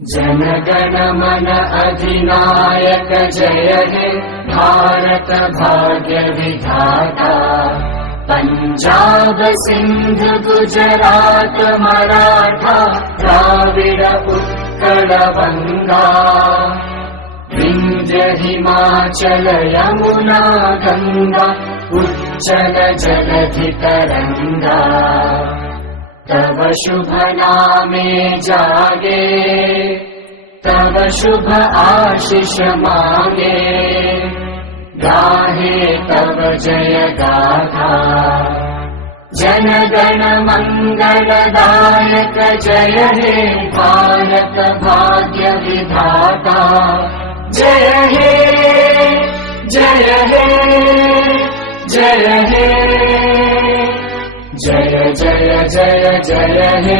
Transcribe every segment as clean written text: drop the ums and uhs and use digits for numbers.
जनगण मन अधिनायक जय हे भारत भाग्य विधाता। पंजाब सिंध गुजरात मराठा द्राविड उत्कल बंगा। विंध्य हिमाचल यमुना गंगा उच्चल जलधि तरंगा। तव शुभ नामे जागे तव शुभ आशीष मांगे। गाहे तव जय गाथा जनगण मंगलदायक जय हे भारत भाग्य विधाता। जय हे जय हे जय हे जय जय जय जय हे।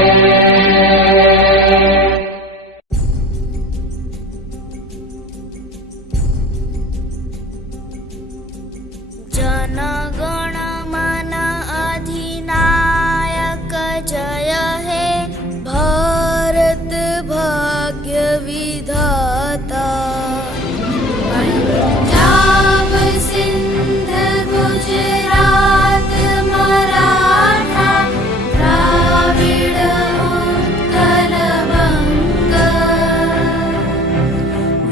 जनगण मन अधिनायक जय हे भारत भाग्य विधाता। पंजाब सिंध गुजरात मराठा द्राविड उत्कल बंगा।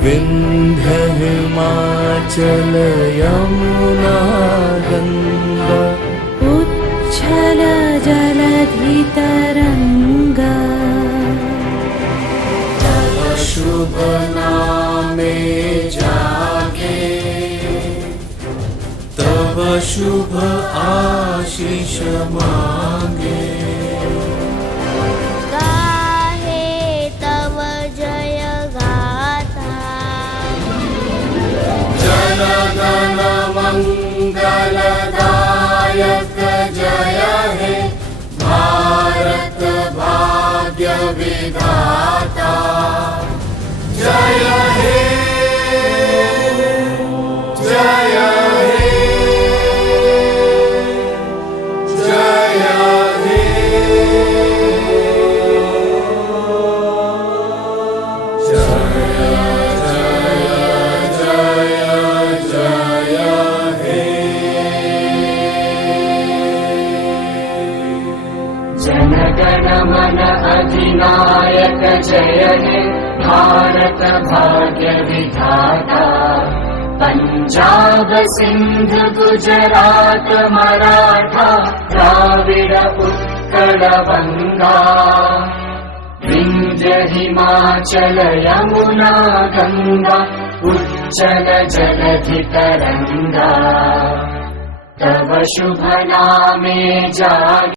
विंध्य हिमाचल यमुना गंगा उच्छल जलधि तरंगा। तव शुभ नामे जागे तव शुभ आशीष मांगे। गाहे तव जय गाथा जनगण मंगलदायक जय हे भारत भाग्य विधाता। जय हे जय हे जय हे जनगण मन अधिनायक जय हे भारत भाग्य विधाता। पंजाब सिंध गुजरात मराठा द्राविड उत्कल बंगा। विंध्य हिमाचल यमुना गंगा उच्चल जलधि तरंगा। तव शुभ नामे जागे